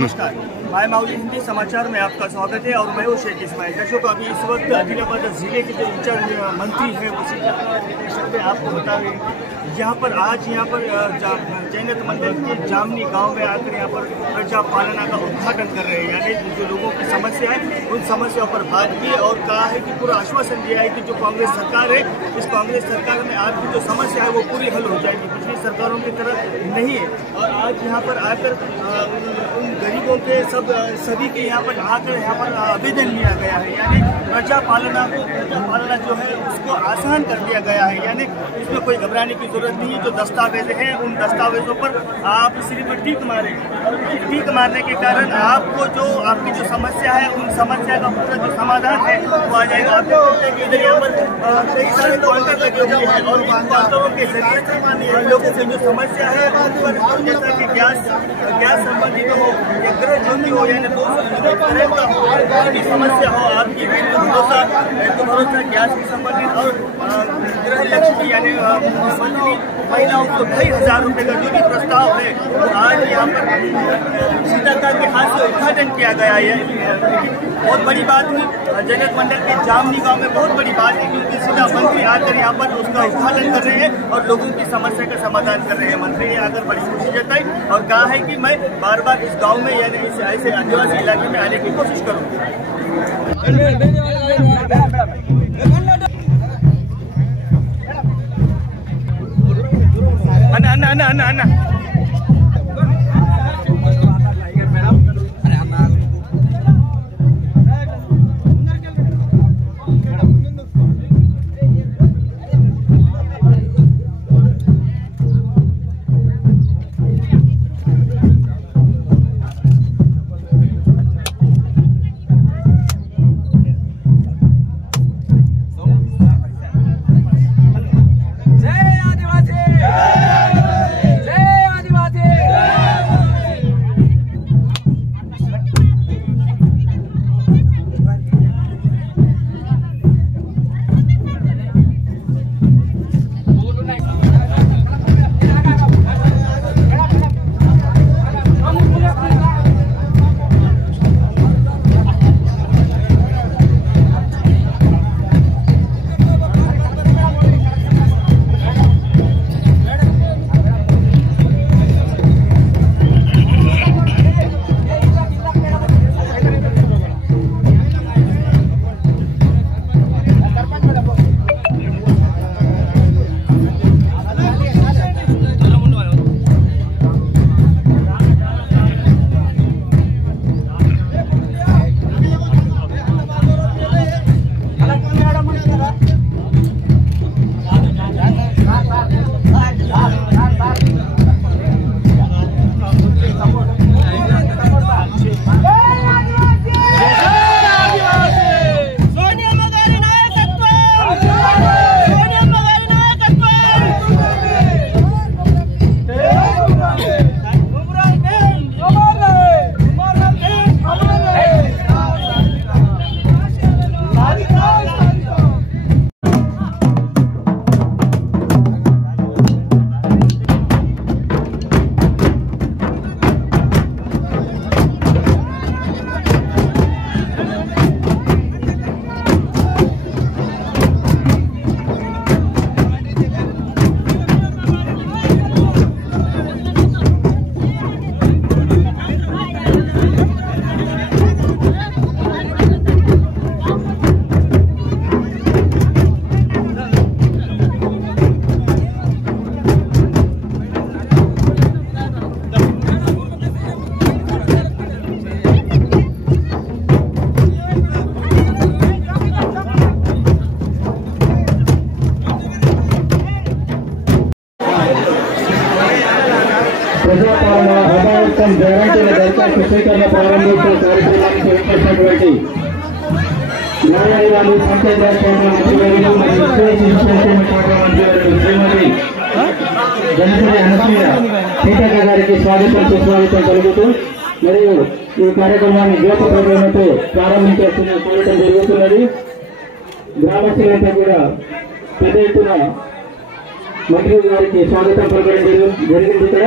नमस्कार, माय माउली हिंदी समाचार में आपका स्वागत है और मैं हूँ शेख इस्माइल। दर्शकों, अभी इस वक्त आदिलाबाद जिले के जो इंचार्ज मंत्री है उसी आपको बता रहे हैं यहाँ पर आज जैनत मंडल के जामनी गांव में आकर यहाँ पर प्रजा पालना का उद्घाटन कर रहे हैं। यानी जो लोगों की समस्या है उन समस्याओं पर बात की और कहा है कि पूरा आश्वासन दिया है कि जो कांग्रेस सरकार है इस कांग्रेस सरकार में आपकी जो समस्या है वो पूरी हल हो जाएगी, पिछली सरकारों की तरह नहीं है। और आज यहाँ पर आकर उन गरीबों के सभी के यहाँ पर आवेदन लिया गया है। यानी प्रजा पालना जो है उसको आसान कर दिया गया है। यानी इसमें कोई घबराने की जरूरत नहीं है। जो दस्तावेज हैं उन दस्तावेजों पर आप सिर्फ टिक मारें और टिक मारने के कारण आपको आपकी जो समस्या है उन समस्या का पूरा जो समाधान है वो आ जाएगा। आप देखते हैं कि इधर यहाँ पर कई सारे काउंटर लगे हुए हैं और इन काउंटरों के जरिए लोगों की जो समस्या है उन पर, जैसा कि गैस संबंधी हो या गृह ज्योति हो, यानी 200 यूनिट की समस्या हो, आपकी भरोसा गैस की संबंधित और गृह लक्ष्मी यानी महिलाओं को 2,000 रुपये का जो भी प्रस्ताव है वो आज यहाँ पर सीताकार के हाथ से उद्घाटन किया गया है। बहुत बड़ी बात हुई जैनत मंडल के जामनी गांव में, बहुत बड़ी बात है क्योंकि सीधा मंत्री आकर यहाँ पर उसका उद्घाटन कर रहे हैं और लोगों की समस्या का समाधान कर रहे हैं। मंत्री ने आकर बड़ी खुशी जताई और कहा है कि मैं बार बार इस गाँव में यानी इस ऐसे आदिवासी इलाके में आने की कोशिश करूँगा। अन्ना ప్రజాపాలన అభావితం గ్యారంటీల దరఖాస్తు స్వీకరణ ప్రారంభించే కార్యక్రమానికి చేపట్టినటువంటి న్యాయవాది పంచాయతీరాజ్ శాఖ మంత్రివర్యులు మరియు శిశు సంక్షేమ శాఖ మంత్రివర్యులు శ్రీమతి జనశ్రీ అనసూయ సీతక్క గారికి స్వాగతం సుస్వాగతం కలుగుతూ మరియు ఈ కార్యక్రమాన్ని జ్యోతి ప్రజలతో ప్రారంభించాల్సిన కోరటం జరుగుతున్నది. గ్రామస్తులంతా కూడా పెద్ద ఎత్తున మంత్రి గారికి స్వాగతం పలకడం జరిగింది. ఇక్కడ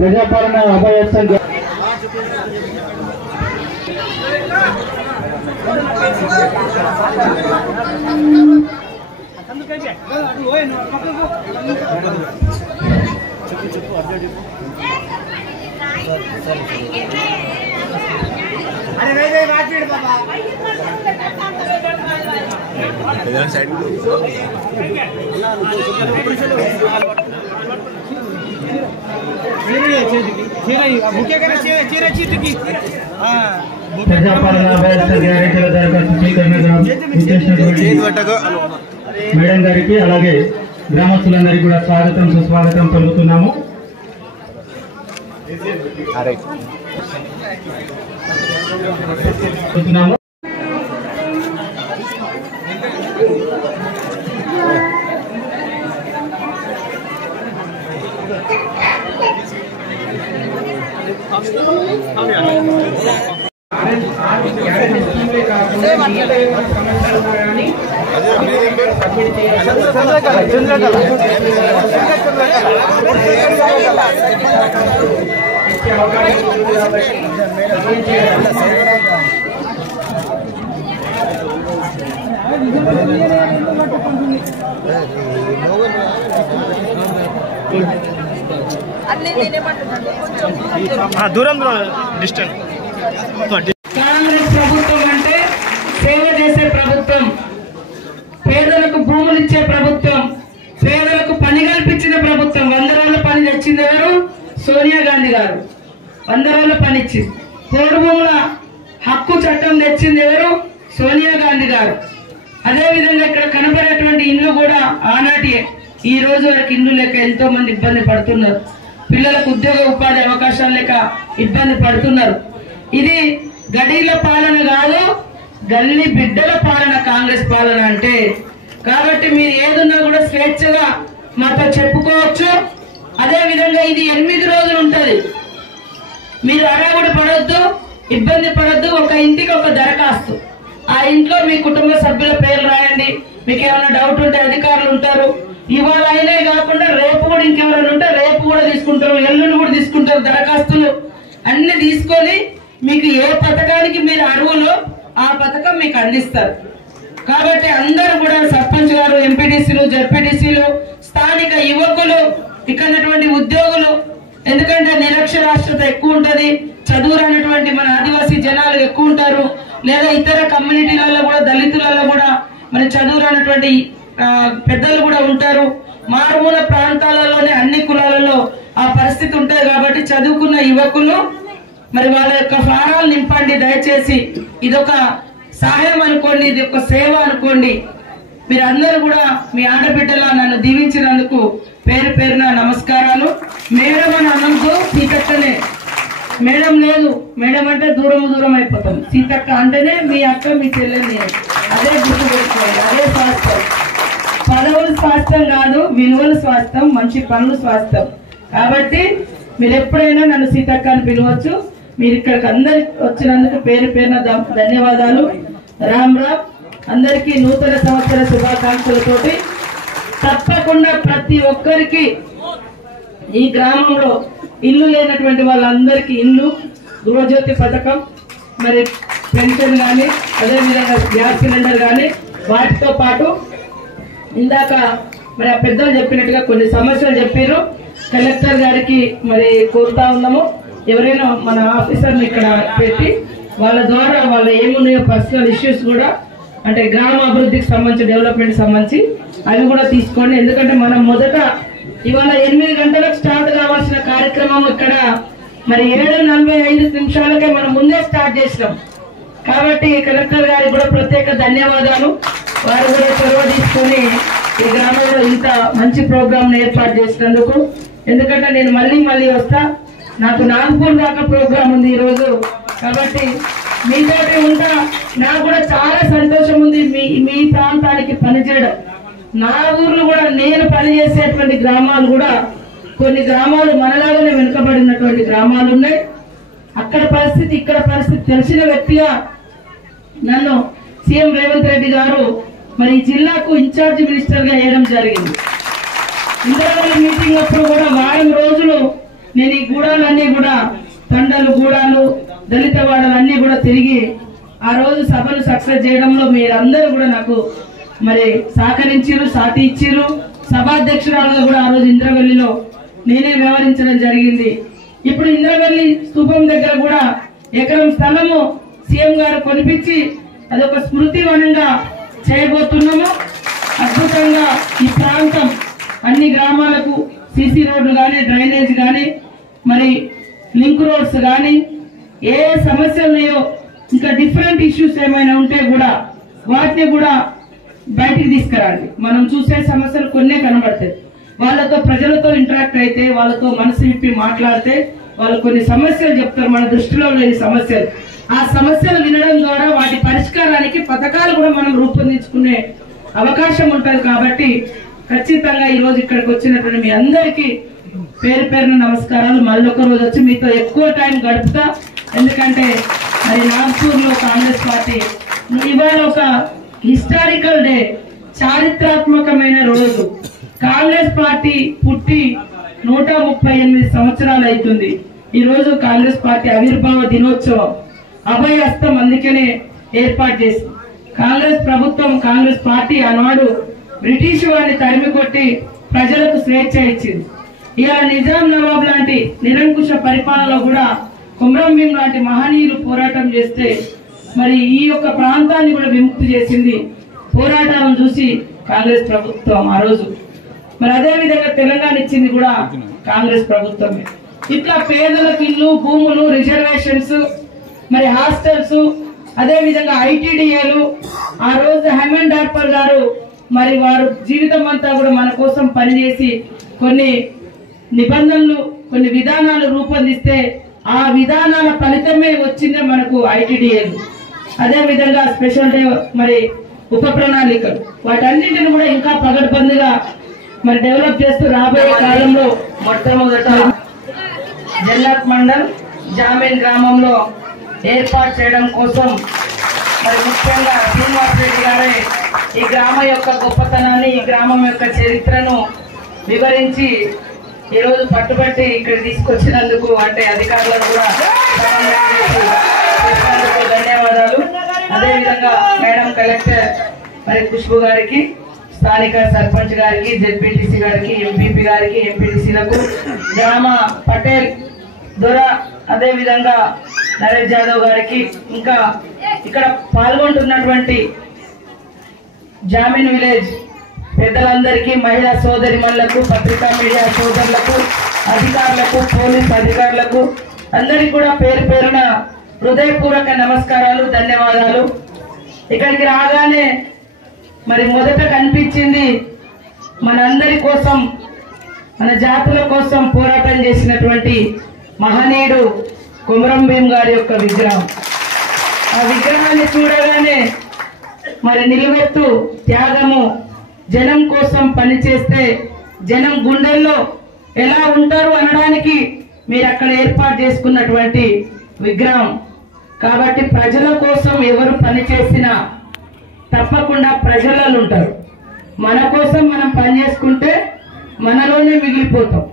ప్రజాపాలన అభయస్థం ప్రజాపాలన అభయస్థ గ్యారెంటీల దరఖాస్తు స్వీకరణగా మేడం గారికి అలాగే గ్రామస్తులందరికీ కూడా స్వాగతం సుస్వాగతం పలుకుతున్నాము. దూరం డిస్టెన్స్. కాంగ్రెస్ ప్రభుత్వం అంటే సేవ చేసే ప్రభుత్వం, పేదలకు భూములు ఇచ్చే ప్రభుత్వం, పేదలకు పని కల్పించిన ప్రభుత్వం. 100 రోజుల పని తెచ్చింది ఎవరు? సోనియా గాంధీ గారు 100 రోజుల పని ఇచ్చింది. పోడు భూముల హక్కు చట్టం తెచ్చింది ఎవరు? సోనియా గాంధీ గారు. అదే విధంగా ఇక్కడ కనబడేటువంటి ఇండ్లు కూడా ఆనాటియే. ఈ రోజు వరకు ఇండ్లు లేక ఎంతో మంది ఇబ్బంది పడుతున్నారు. పిల్లలకు ఉద్యోగ ఉపాధి అవకాశాలు లేక ఇబ్బంది పడుతున్నారు. ఇది గడీల పాలన కాదు, గల్లీ బిడ్డల పాలన కాంగ్రెస్ పాలన అంటే. కాబట్టి మీరు ఏదున్నా కూడా స్వేచ్ఛగా మాతో చెప్పుకోవచ్చు. అదే విధంగా ఇది 8 రోజులు ఉంటది. మీరు అడగడు పడొద్దు, ఇబ్బంది పడొద్దు. ఒక ఇంటికి ఒక దరఖాస్తు, ఆ ఇంట్లో మీ కుటుంబ సభ్యుల పేర్లు రాయండి. మీకు ఏమైనా డౌట్ ఉంటే అధికారులు ఉంటారు. ఇవాళ అయినే కాకుండా రేపు కూడా ఇంకెవరైనా ఉంటే రేపు కూడా తీసుకుంటారు, ఎల్లుండి కూడా తీసుకుంటారు. దరఖాస్తులు అన్ని తీసుకొని మీకు ఏ పథకానికి మీరు అర్హులో ఆ పథకం మీకు అందిస్తారు. కాబట్టి అందరూ కూడా సర్పంచ్ గారు, ఎంపీటీసీలు, జడ్పీటీసీలు, స్థానిక యువకులు, ఇక్కడ ఉద్యోగులు, ఎందుకంటే నిరక్షరాస్యత ఎక్కువ ఉంటది, చదువు రానటువంటి మన ఆదివాసీ జనాలు ఎక్కువ ఉంటారు, లేదా ఇతర కమ్యూనిటీలలో కూడా దళితులలో కూడా మరి చదువు రానటువంటి పెద్దలు కూడా ఉంటారు. మారుమూల ప్రాంతాలలోనే అన్ని కులాలలో ఆ పరిస్థితి ఉంటుంది. కాబట్టి చదువుకున్న యువకులు మరి వాళ్ళ యొక్క ఫారాలు నింపండి దయచేసి. ఇదొక సహాయం అనుకోండి, ఇది ఒక సేవ అనుకోండి. మీరు అందరూ కూడా మీ ఆడబిడ్డలా నన్ను దీవించినందుకు పేరు పేరున నమస్కారాలు. మేడం అని అన్నందుకు సీతక్కనే. మేడం లేదు, మేడం అంటే దూరం అయిపోతాం. సీతక్క అంటేనే మీ అక్క, మీ చెల్లెని. అదే గుర్తు పెట్టుకోండి. అదే స్వాస్థ్యం. పదవులు స్వాస్థ్యం కాదు, విలువలు స్వాస్థ్యం, మంచి పనులు స్వాస్థ్యం. కాబట్టి మీరు ఎప్పుడైనా నన్ను సీతక్క అని పిలవచ్చు. మీరు ఇక్కడికి అందరికి వచ్చినందుకు పేరు పేరున ధన్యవాదాలు. రామ్ రామ్. అందరికీ నూతన సంవత్సర శుభాకాంక్షలతోటి తప్పకుండా ప్రతి ఒక్కరికి ఈ గ్రామంలో ఇల్లు లేనటువంటి వాళ్ళందరికీ ఇల్లు, గృహజ్యోతి పథకం, మరి పెన్షన్ కానీ, అదేవిధంగా గ్యాస్ సిలిండర్ కానీ, వాటితో పాటు ఇందాక మరి ఆ పెద్దలు చెప్పినట్టుగా కొన్ని సమస్యలు చెప్పారు. కలెక్టర్ గారికి మరి కోరుతా ఉన్నాము, ఎవరైనా మన ఆఫీసర్ని ఇక్కడ పెట్టి వాళ్ళ ద్వారా వాళ్ళ ఏమున్నాయో పర్సనల్ ఇష్యూస్ కూడా, అంటే గ్రామ అభివృద్ధికి సంబంధించి, డెవలప్మెంట్ సంబంధించి అవి కూడా తీసుకోండి. ఎందుకంటే మనం మొదట ఇవాళ 8 గంటలకు స్టార్ట్ కావాల్సిన కార్యక్రమం ఇక్కడ మరి 7:45 మనం ముందే స్టార్ట్ చేసినాం. కాబట్టి కలెక్టర్ గారికి కూడా ప్రత్యేక ధన్యవాదాలు. వారు కూడా చొరవ తీసుకొని ఈ గ్రామంలో ఇంత మంచి ప్రోగ్రామ్ ఏర్పాటు చేసినందుకు. ఎందుకంటే నేను మళ్ళీ వస్తా, నాకు నాగపూర్ దాకా ప్రోగ్రామ్ ఉంది ఈరోజు. కాబట్టి మీతోటి ఉంటా. నాకు కూడా చాలా సంతోషం ఉంది మీ ప్రాంతానికి పనిచేయడం. నా ఊర్లు కూడా నేను పనిచేసేటువంటి గ్రామాలు కూడా కొన్ని గ్రామాలు మనలాగానే వెనుకబడినటువంటి గ్రామాలు ఉన్నాయి. అక్కడ పరిస్థితి ఇక్కడ పరిస్థితి తెలిసిన వ్యక్తిగా నన్ను సీఎం రేవంత్ రెడ్డి గారు మరి జిల్లాకు ఇన్ఛార్జ్ మినిస్టర్ గా వేయడం జరిగింది. ఇంద్రవల్లి మీటింగ్ అప్పుడు కూడా వారం రోజులు నేను ఈ గూడాలన్నీ కూడా తండలు గూడాలు దళిత వాడలన్నీ కూడా తిరిగి ఆ రోజు సభను సక్సెస్ చేయడంలో మీరందరూ కూడా నాకు మరి సహకరించారు, సాటి ఇచ్చారు. సభాధ్యక్షురాలుగా కూడా ఆ రోజు ఇంద్రవల్లిలో నేనే వ్యవహరించడం జరిగింది. ఇప్పుడు ఇంద్రవల్లి స్తూపం దగ్గర కూడా ఎకరం స్థలము సీఎం గారు కొనిపించి అదొక స్మృతి వనంగా చేయబోతున్నాము. అద్భుతంగా ఈ ప్రాంతం అన్ని గ్రామాలకు సీసీ రోడ్లు కానీ, డ్రైనేజ్ కానీ, మరి లింక్ రోడ్స్ కానీ, ఏ సమస్యలు ఉన్నాయో ఇంకా డిఫరెంట్ ఇష్యూస్ ఏమైనా ఉంటే కూడా వాటిని కూడా బయటికి తీసుకురండి. మనం చూసే సమస్యలు కొన్నే కనబడతాయి. వాళ్ళతో ప్రజలతో ఇంటరాక్ట్ అయితే, వాళ్ళతో మనసు విప్పి మాట్లాడితే వాళ్ళు కొన్ని సమస్యలు చెప్తారు, మన దృష్టిలో లేని సమస్యలు. ఆ సమస్యలు వినడం ద్వారా వాటి పరిష్కారానికి పథకాలు కూడా మనం రూపొందించుకునే అవకాశం ఉంటుంది. కాబట్టి ఖచ్చితంగా ఈ రోజు ఇక్కడికి వచ్చినటువంటి మీ అందరికీ పేరు పేరున నమస్కారాలు. మళ్ళొక రోజు వచ్చి మీతో ఎక్కువ టైం గడుపుతా. ఎందుకంటే మరి నాగ్పూర్ లో కాంగ్రెస్ పార్టీ ఇవాళ ఒక హిస్టారికల్ డే, చారిత్రాత్మకమైన రోజు. కాంగ్రెస్ పార్టీ పుట్టి 138 సంవత్సరాలు అవుతుంది. ఈ రోజు కాంగ్రెస్ పార్టీ ఆవిర్భావ దినోత్సవం. అభయహస్తం అందుకనే ఏర్పాటు చేసింది. కాంగ్రెస్ ప్రభుత్వం, కాంగ్రెస్ పార్టీ ఆనాడు బ్రిటిష్ వారిని తరిమి కొట్టి ప్రజలకు స్వేచ్ఛ ఇచ్చింది. ఇలా నిజాం నవాబ్ లాంటి నిరంకుశ పరిపాలనలో కూడా కొమరం భీం లాంటి మహనీయులు పోరాటం చేస్తే మరి ఈ యొక్క ప్రాంతాన్ని కూడా విముక్తి చేసింది. పోరాటాలను చూసి కాంగ్రెస్ ప్రభుత్వం ఆ రోజు. మరి అదే విధంగా తెలంగాణ ఇచ్చింది కూడా కాంగ్రెస్ ప్రభుత్వమే. ఇట్లా పేదలకు ఇల్లు, భూములు, రిజర్వేషన్స్, మరి హాస్టల్స్, అదే విధంగా ఐటీడీఏలు. ఆ రోజు హెమన్ డార్పర్ గారు మరి వారు జీవితం అంతా కూడా మన కోసం పనిచేసి కొన్ని నిబంధనలు, కొన్ని విధానాలు రూపొందిస్తే ఆ విధానాల ఫలితమే వచ్చిందే మనకు ఐటీడీఏలు. అదే విధంగా స్పెషల్ డే, మరి ఉప ప్రణాళికలు, వాటన్నింటిని కూడా ఇంకా పగడ్బందీగా మరి డెవలప్ చేస్తూ రాబోయే కాలంలో మొట్టమొదట జల్లాట్ మండల్ జామీన్ గ్రామంలో ఏర్పాటు చేయడం కోసం మరి ముఖ్యంగా శ్రీనివాస్ రెడ్డి గారే ఈ గ్రామం యొక్క గొప్పతనాన్ని, ఈ గ్రామం యొక్క చరిత్రను వివరించి ఈరోజు పట్టుబట్టి ఇక్కడ తీసుకొచ్చినందుకు అంటే అధికారులను కూడా ధన్యవాదాలు. అదేవిధంగా మేడం కలెక్టర్ మరి ఖుష్బు గారికి, స్థానిక సర్పంచ్ గారికి, జెడ్పీటీసీ గారికి, ఎంపీపీ గారికి, ఎంపీటీసీలకు, గ్రామ పటేల్ దొర, అదే విధంగా నరేష్ యాదవ్ గారికి, ఇంకా ఇక్కడ పాల్గొంటున్నటువంటి జామీన్ విలేజ్ పెద్దలందరికీ, మహిళా సోదరిమణులకు, పత్రికా మీడియా సోదరులకు, అధికారులకు, పోలీస్ అధికారులకు అందరికీ కూడా పేరు పేరున హృదయపూర్వక నమస్కారాలు, ధన్యవాదాలు. ఇక్కడికి రాగానే మరి మొదట కనిపించింది మనందరి కోసం, మన జాతుల కోసం పోరాటం చేసినటువంటి మహనీయుడు కొమరం భీం గారి యొక్క విగ్రహం. ఆ విగ్రహాన్ని చూడగానే మరి నిలువెత్తు త్యాగము, జనం కోసం పనిచేస్తే జనం గుండెల్లో ఎలా ఉంటారు అనడానికి మీరు అక్కడ ఏర్పాటు చేసుకున్నటువంటి విగ్రహం. కాబట్టి ప్రజల కోసం ఎవరు పని చేసినా తప్పకుండా ప్రజలలో ఉంటారు. మన కోసం మనం పని చేసుకుంటే మనలోనే మిగిలిపోతాం.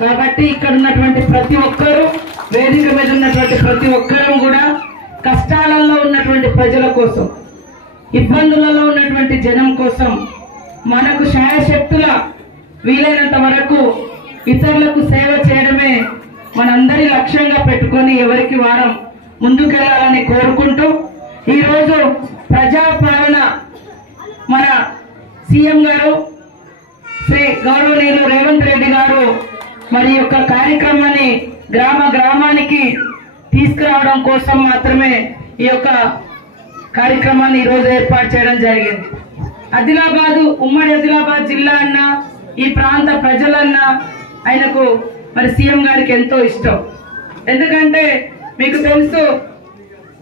కాబట్టి ఇక్కడ ఉన్నటువంటి ప్రతి ఒక్కరూ, వేదిక మీద ఉన్నటువంటి ప్రతి ఒక్కరూ కూడా కష్టాలలో ఉన్నటువంటి ప్రజల కోసం, ఇబ్బందులలో ఉన్నటువంటి జనం కోసం మనకు శాయశక్తుల వీలైనంత వరకు ఇతరులకు సేవ చేయడమే మనందరి లక్ష్యంగా పెట్టుకొని ఎవరికి వారం ముందుకెళ్లాలని కోరుకుంటూ ఈరోజు ప్రజాపాలన మన సీఎం గారు శ్రీ గౌరవనీయులు రేవంత్ రెడ్డి గారు మరి యొక్క కార్యక్రమాన్ని గ్రామ గ్రామానికి తీసుకురావడం కోసం మాత్రమే ఈ యొక్క కార్యక్రమాన్ని ఈరోజు ఏర్పాటు చేయడం జరిగింది. ఆదిలాబాద్, ఉమ్మడి ఆదిలాబాద్ జిల్లా అన్న, ఈ ప్రాంత ప్రజలన్నా ఆయనకు మరి సీఎం గారికి ఎంతో ఇష్టం. ఎందుకంటే మీకు తెలుసు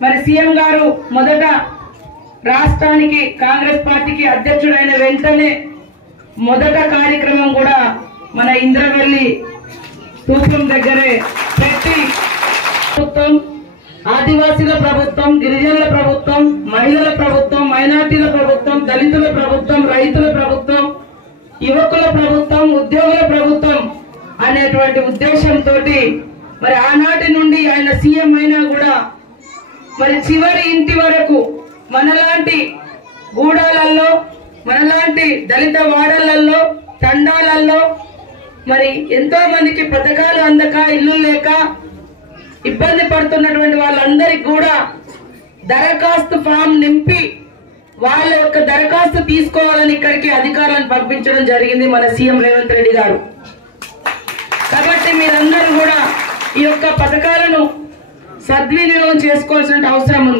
మరి సీఎం గారు మొదట రాష్ట్రానికి కాంగ్రెస్ పార్టీకి అధ్యక్షుడైన వెంటనే మొదట కార్యక్రమం కూడా మన ఇంద్రవెల్లి స్తూపం దగ్గరే పెట్టి ప్రభుత్వం, ఆదివాసీల ప్రభుత్వం, గిరిజనుల ప్రభుత్వం, మహిళల ప్రభుత్వం, మైనార్టీల ప్రభుత్వం, దళితుల ప్రభుత్వం, రైతుల ప్రభుత్వం, యువకుల ప్రభుత్వం, ఉద్యోగుల ప్రభుత్వం అనేటువంటి ఉద్దేశంతో మరి ఆనాటి నుండి ఆయన సీఎం అయినా కూడా మరి చివరి ఇంటి వరకు మనలాంటి గూడాలలో, మనలాంటి దళిత వాడలలో, తండాలలో మరి ఎంతో మందికి పథకాలు అందక, ఇల్లు లేక ఇబ్బంది పడుతున్నటువంటి వాళ్ళందరికీ కూడా దరఖాస్తు ఫామ్ నింపి వాళ్ళ యొక్క దరఖాస్తు తీసుకోవాలని ఇక్కడికి అధికారులను పంపించడం జరిగింది మన సీఎం రేవంత్ రెడ్డి గారు. కాబట్టి మీరందరూ కూడా ఈ యొక్క పథకాలను సద్వినియోగం చేసుకోవాల్సిన అవసరం ఉంది.